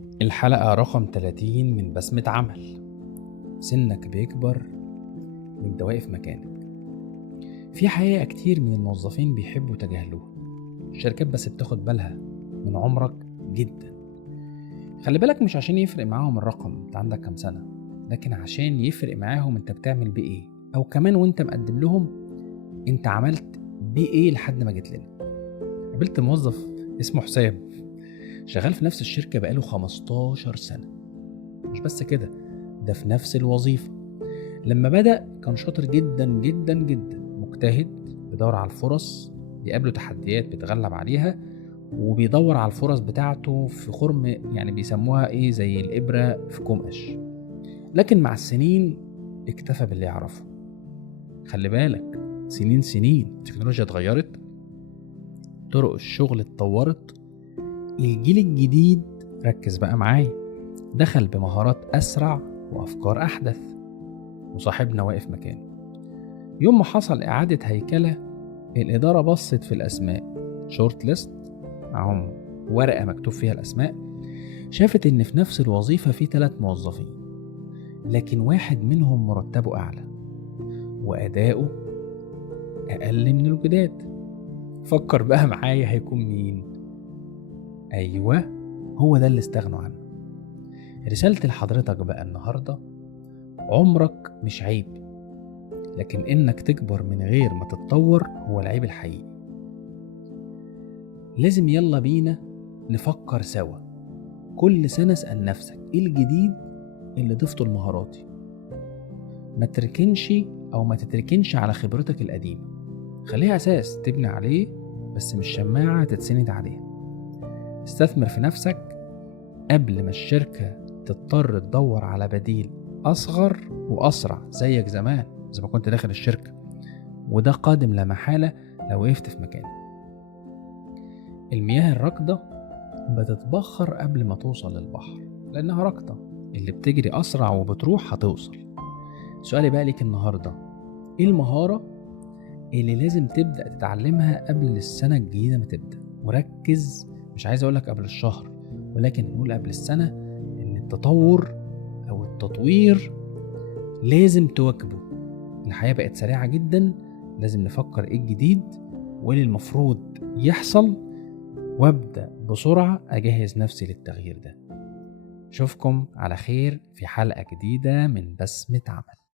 الحلقة رقم 30 من بسمة عمل. سنك بيكبر وانت واقف مكانك. في حقيقة كتير من الموظفين بيحبوا تجاهلوها. الشركات بس بتاخد بالها من عمرك جدا. خلي بالك، مش عشان يفرق معاهم الرقم انت عندك كام سنة، لكن عشان يفرق معاهم انت بتعمل بيه ايه، او كمان وانت مقدم لهم انت عملت بيه ايه لحد ما جيت لنا. قابلت موظف اسمه حسام، شغال في نفس الشركة بقاله 15 سنة. مش بس كده، ده في نفس الوظيفة. لما بدأ كان شاطر جدا جدا جدا، مجتهد، بيدور على الفرص، بيقابله تحديات بيتغلب عليها، وبيدور على الفرص بتاعته في خرم، يعني بيسموها ايه، زي الإبرة في كوم قش. لكن مع السنين اكتفى باللي يعرفه. خلي بالك، سنين سنين التكنولوجيا اتغيرت، طرق الشغل اتطورت، الجيل الجديد، ركز بقى معايا، دخل بمهارات أسرع وأفكار أحدث، وصاحبنا واقف مكانه. يوم ما حصل إعادة هيكلة، الإدارة بصت في الأسماء، شورت ليست، معهم ورقة مكتوب فيها الأسماء، شافت إن في نفس الوظيفة في 3 موظفين، لكن واحد منهم مرتبه أعلى وأداؤه أقل من الجداد. فكر بقى معايا، هيكون مين؟ أيوة، هو ده اللي استغنوا عنه. رسالة لحضرتك بقى النهاردة: عمرك مش عيب، لكن إنك تكبر من غير ما تتطور هو العيب الحقيقي. لازم يلا بينا نفكر سوا. كل سنة اسأل نفسك ايه الجديد اللي ضفته لمهاراتي. ما تركنش او ما تتركنش على خبرتك القديمة، خليها اساس تبني عليه، بس مش شماعة تتسند عليها. استثمر في نفسك قبل ما الشركة تضطر تدور على بديل اصغر واسرع زيك زمان، زي ما كنت داخل الشركة، وده قادم لا محالة لو وقفت في مكانك. المياه الراكدة بتتبخر قبل ما توصل للبحر لأنها راكدة، اللي بتجري أسرع وبتروح هتوصل. سؤالي بقى ليك النهاردة: إيه المهارة اللي لازم تبدأ تتعلمها قبل السنة الجديدة ما تبدأ؟ وركز، مش عايز أقولك قبل الشهر، ولكن نقول قبل السنة، إن التطور أو التطوير لازم تواكبه. الحياة بقت سريعة جدا، لازم نفكر إيه الجديد وإيه اللي المفروض يحصل، وابدأ بسرعة أجهز نفسي للتغيير ده. أشوفكم على خير في حلقة جديدة من بسمة عمل.